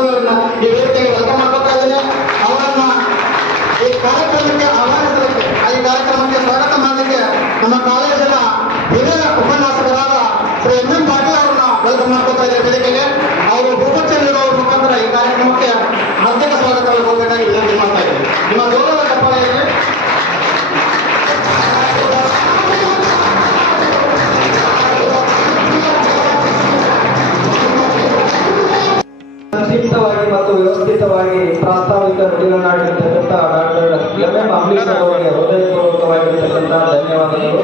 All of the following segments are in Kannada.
ಬಂಧುಗಳನ್ನ ಈ ವೇದಿಕೆಗೆ ವೆಲ್ಕಮ್ ಮಾಡ್ಕೊತಾ ಇದ್ದೇನೆ. ಅವರನ್ನ ಈ ಕಾರ್ಯಕ್ರಮಕ್ಕೆ ಆಹ್ವಾನಿಸಲಿಕ್ಕೆ, ಈ ಕಾರ್ಯಕ್ರಮಕ್ಕೆ ಸ್ವಾಗತ ಮಾಡಲಿಕ್ಕೆ ನಮ್ಮ ಕಾಲೇಜಿನ ಹಿರಿಯ ಉಪನ್ಯಾಸಕರಾದ ಶ್ರೀ ಎಂ ಪಾಟೀಲ್ ಅವರನ್ನ ವೆಲ್ಕಮ್ ಮಾಡ್ಕೊತಾ ಇದ್ದಾರೆ ವೇದಿಕೆಗೆ. ಅವರು ಹೂಗುಚ್ಛ ನೀಡುವ ಮುಖಾಂತರ ಈ ಕಾರ್ಯಕ್ರಮಕ್ಕೆ ಹಾರ್ದಿಕ ಸ್ವಾಗತವನ್ನು ಕೊಡಬೇಕಾಗಿ ವಿನಂತಿ ಮಾಡ್ತಾ ಇದ್ದೇನೆ. ನಿಮ್ಮ ಗೌರವ ತಪ್ಪಾಗಿದೆ. ಸಂಕ್ಷಿಪ್ತವಾಗಿ ಮತ್ತು ವ್ಯವಸ್ಥಿತವಾಗಿ ಪ್ರಾಸ್ತಾವಿಕ ನುಡಿಗಳನ್ನಾಡಿರ್ತಕ್ಕಂಥ ಡಾಕ್ಟರ್ ಎಂ ಅಂಬರೀಶ್ ಅವರಿಗೆ ಹೃದಯಪೂರ್ವಕವಾಗಿರ್ತಕ್ಕಂಥ ಧನ್ಯವಾದಗಳು.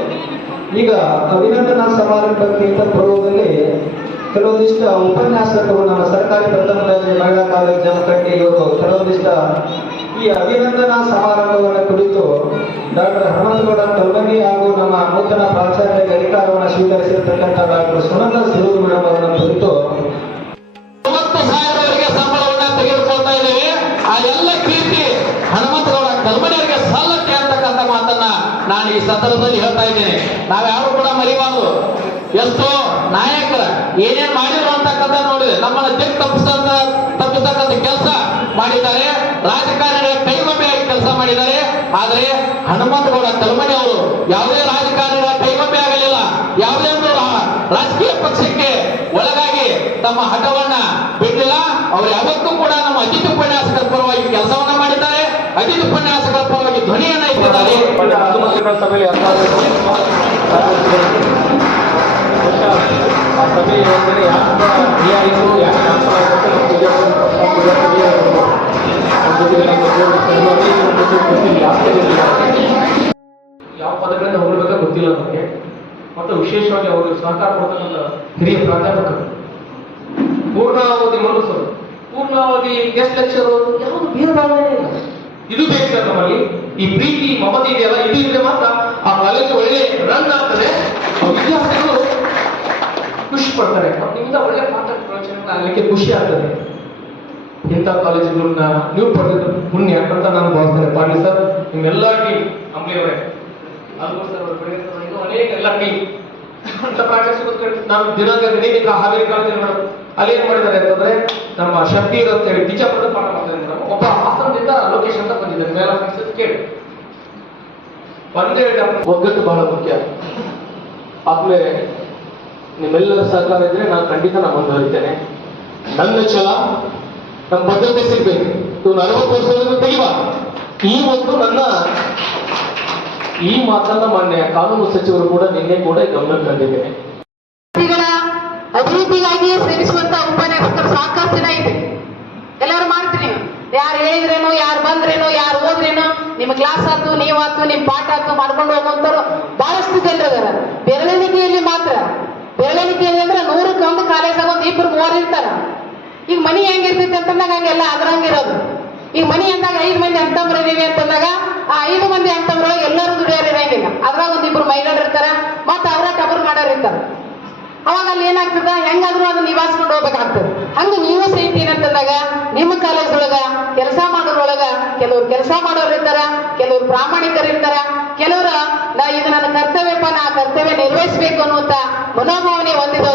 ಈಗ ಅಭಿನಂದನಾ ಸಮಾರಂಭಕ್ಕಿಂತ ಪೂರ್ವದಲ್ಲಿ ಕೆಲವೊಂದಿಷ್ಟ ಉಪನ್ಯಾಸಕರು ನಮ್ಮ ಸರ್ಕಾರಿ ಪ್ರಥಮ ದರ್ಜೆ ಮಹಿಳಾ ಕಾಲೇಜು ಜಮಖಂಡಿ ಇವರು ಕೆಲವೊಂದಿಷ್ಟ ಈ ಅಭಿನಂದನಾ ಸಮಾರಂಭಗಳ ಕುರಿತು ಡಾಕ್ಟರ್ ಹನುಮಂತಗೌಡ ಕಲ್ಬಂಗಿ ಹಾಗೂ ನಮ್ಮ ನೂತನ ಪ್ರಾಚಾರ್ಯರಿಗೆ ಅಧಿಕಾರವನ್ನು ಸ್ವೀಕರಿಸಿರ್ತಕ್ಕಂಥ ಡಾಕ್ಟರ್ ಸುನಂದ ಸಿರೂರು ಮೇಡಮ್ ಅವರ ಕುರಿತು 30,000 ಸಂಬಳವನ್ನ ತೆಗೆದುಕೊಳ್ತಾ ಇದ್ದೇವೆ. ಆ ಎಲ್ಲ ಕೀರ್ತಿ ಹನುಮಂತಗೌಡ ಕಲ್ಬಣಿಯವರಿಗೆ ಸಲ್ಲತ್ತೆ ಅಂತಕ್ಕಂಥ ಮಾತನ್ನ ನಾನು ಈ ಸಂದರ್ಭದಲ್ಲಿ ಹೇಳ್ತಾ ಇದ್ದೇನೆ. ನಾವ್ಯಾರು ಕೂಡ ಮರಿಬಾರ್ದು. ಎಷ್ಟೋ ನಾಯಕರ ಏನೇನ್ ಮಾಡಿದ್ರು ಅಂತಕ್ಕಂಥ ನೋಡಿದೆ. ನಮ್ಮನ್ನ ದಿಕ್ಕು ತಪ್ಪಿಸ್ತಕ್ಕಂಥ ಕೆಲಸ ಮಾಡಿದ್ದಾರೆ. ರಾಜಕಾರಣಿಗಳ ಕೈಗೊಂಬೆಯಾಗಿ ಕೆಲಸ ಮಾಡಿದ್ದಾರೆ. ಆದರೆ ಹನುಮಂತಗೌಡ ಕಲ್ಬಣಿ ಅವರು ಯಾವುದೇ ರಾಜಕಾರಣಿಗಳ ಕೈಗೊಂಬೆ ಆಗಲಿಲ್ಲ. ಯಾವುದೇ ಒಂದು ರಾಜಕೀಯ ಪಕ್ಷಕ್ಕೆ ಒಳಗಾಗಿ ತಮ್ಮ ಹಠವನ್ನ ಬಿಡಲಿಲ್ಲ. ಅವರು ಯಾವತ್ತೂ ಕೂಡ ನಮ್ಮ ಅತಿಥಿ ಉಪನ್ಯಾಸಕರ ಪರವಾಗಿ ಕೆಲಸವನ್ನ ಮಾಡಿದ್ದಾರೆ. ಅತಿಥಿ ಉಪನ್ಯಾಸಕರ ಪರವಾಗಿ ಧ್ವನಿಯನ್ನ ಇಟ್ಟಿದ್ದಾರೆ. ಯಾವ ಪದಗಳಿಂದ ಹೊರಡಬೇಕಾ ಗೊತ್ತಿಲ್ಲ ನನಗೆ. ಮತ್ತು ವಿಶೇಷವಾಗಿ ಅವರು ಸಹಕಾರ ಕೊಡ್ತಕ್ಕಂಥ ಹಿರಿಯ ಪ್ರಾಧ್ಯಾಪಕರು, ಪೂರ್ಣಾವಧಿ ಮನಸ್ಸರು, ಪೂರ್ಣಾವಧಿ ಗೆಸ್ಟ್ ಲೆಕ್ಚರ್, ಯಾವುದು ಬೇರೆ ಭಾವನೆ ಇಲ್ಲ. ಇದು ಬೇಕು ಸರ್ ನಮ್ಮಲ್ಲಿ. ಈ ಪ್ರೀತಿ ಮಮತೆ ಇದೆಯಲ್ಲ, ಇದು ಇದ್ರೆ ಮಾತ್ರ ಆ ಕಾಲೇಜು ಒಳ್ಳೆ ರನ್ ಆಗ್ತದೆ. ವಿದ್ಯಾರ್ಥಿಗಳು ಖುಷಿ ಪಡ್ತಾರೆ. ನಿಮ್ಮಿಂದ ಒಳ್ಳೆ ಪಾಠ ಪ್ರವಚನ ಆಗಲಿಕ್ಕೆ ಖುಷಿ ಆಗ್ತದೆ. ಇಂಥ ಕಾಲೇಜುಗಳನ್ನ ನೀವು ಪಡೆದ ಪುಣ್ಯ ಅಂತ ನಾನು ಭಾವಿಸ್ತೇನೆ. ಪಾಟೀಲ್ ಸರ್, ನಿಮ್ಮೆಲ್ಲ ಟೀಮ್, ಅಂಬ್ಲಿಯವರೇ, ಆಲ್ಮೋಸ್ಟ್ ಸರ್ ಅವರು ಬೆಳೆದ ಇನ್ನೂ ಅನೇಕ ಎಲ್ಲ ಟೀಮ್ ಅಂತ ಪ್ರಾಕ್ಟೀಸ್ ನಾನು ದಿನಾಂಕ ಹಾವೇರಿ ಕಾಲೇಜಲ್ಲಿ ಮೇಡಮ್ ಅಲ್ಲಿ ಏನ್ ಮಾಡಿದ್ದಾರೆ ಅಂತಂದ್ರೆ ನಮ್ಮ ಶಕ್ತಿರ್ ಅಂತ ಹೇಳಿ ಬಿಜಾಪುರದ ಪಾಠ ಮಾಡ್ತಾರೆ ಮೇಡಮ್. ಒಬ್ಬ ಹಾಸನದಿಂದ ಲೊಕೇಶನ್ ಅಂತ ಬಂದಿದ್ದಾರೆ. ಮೇಲ್ ಆಫೀಸರ್ ಕೇಳಿ ಒಂದೇ ಒಗ್ಗಟ್ಟು ಬಹಳ ಮುಖ್ಯ. ಆದ್ಮೇಲೆ ನಿಮ್ಮೆಲ್ಲರ ಸಹಕಾರ ಇದ್ರೆ ನಾನು ಖಂಡಿತ ನಾನು ಮುಂದುವರಿತೇನೆ. ನನ್ನ ಛಲ, ನಮ್ಮ ಬದ್ಧತೆ ಸಿಗ್ಬೇಕು. ಇವು 40 ವರ್ಷದಿಂದ ತೆಗಿವಾ. ಈ ಒಂದು ನನ್ನ ಈ ಮಾತನ್ನ ಮಾನ್ಯ ಕಾನೂನು ಸಚಿವರು ಕೂಡ ನಿನ್ನೆ ಕೂಡ ಗಮನ ತಂದಿದ್ದೇನೆ. ಅಭಿವೃದ್ಧಿಗಾಗಿಯೇ ಶ್ರಮಿಸುವಂತ ಉಪನ್ಯಾಸಕರು ಸಾಕಷ್ಟು ಜನ ಇದೆ. ಎಲ್ಲರೂ ಮಾಡ್ತೀರಿ. ಯಾರು ಹೇಳಿದ್ರೇನೋ, ಯಾರು ಬಂದ್ರೇನೋ, ಯಾರು ಹೋದ್ರೇನೋ, ನಿಮ್ಮ ಕ್ಲಾಸ್ ಆಯ್ತು, ನೀವಾಯ್ತು, ನಿಮ್ ಪಾಠ ಆಯ್ತು ಮಾಡ್ಕೊಂಡು ಹೋಗುವಂತವ್ರು ಬಹಳಷ್ಟು ಜನರಿದಾರ. ಬೆರಳೆಣಿಕೆಯಲ್ಲಿ ಮಾತ್ರ, ಬೆರಳೆಣಿಕೆಯಲ್ಲಿ ಅಂದ್ರೆ 100ಕ್ಕೆ 1 ಕಾಲೇಜಾಗ 2-3 ಇರ್ತಾರ. ಈಗ ಮನಿ ಹೆಂಗಿರ್ತೈತಿ ಅಂತಂದಾಗ ಹಂಗೆಲ್ಲ ಅದ್ರಂಗಿರೋದು. ಈಗ ಮನಿ ಅಂದಾಗ 5 ಮಂದಿ ಅಂತಂಬ್ರು ಇದೀವಿ ಅಂತಂದಾಗ ಆ 5 ಮಂದಿ ಅಂತಂಬ್ರೊಳಗೆ ಎಲ್ಲರೂ ದುಡಿಯೋರು ಇರಂಗಿಲ್ಲ. ಅದ್ರಾಗ 1-2 ಮಹಿಳೆಯರು ಇರ್ತಾರ, ಮತ್ತೆ ಅವರ ಟಬರ್ ಮಾಡೋರು ಇರ್ತಾರ. ಅವಾಗ ಅಲ್ಲಿ ಏನಾಗ್ತದ, ಹೆಂಗಾದ್ರೂ ಅದನ್ನ ನಿಭಾಯಿಸ್ಕೊಂಡು ಹೋಗ್ಬೇಕಾಗ್ತದೆ. ಹಂಗ ನೀವು ಸಹಿತ ಏನಂತಂದಾಗ ನಿಮ್ಮ ಕಾಲೇಜ್ ಒಳಗ ಕೆಲಸ ಮಾಡೋದ್ರೊಳಗ ಕೆಲವ್ರು ಕೆಲಸ ಮಾಡೋರು ಇರ್ತಾರ, ಕೆಲವ್ರು ಪ್ರಾಮಾಣಿಕರು ಇರ್ತಾರ, ಕೆಲವ್ರ ಇದು ನನ್ನ ಕರ್ತವ್ಯಪ್ಪ, ನಾ ಕರ್ತವ್ಯ ನಿರ್ವಹಿಸಬೇಕು ಅನ್ನುವಂತ ಮನೋಭಾವನೆ ಹೊಂದಿದ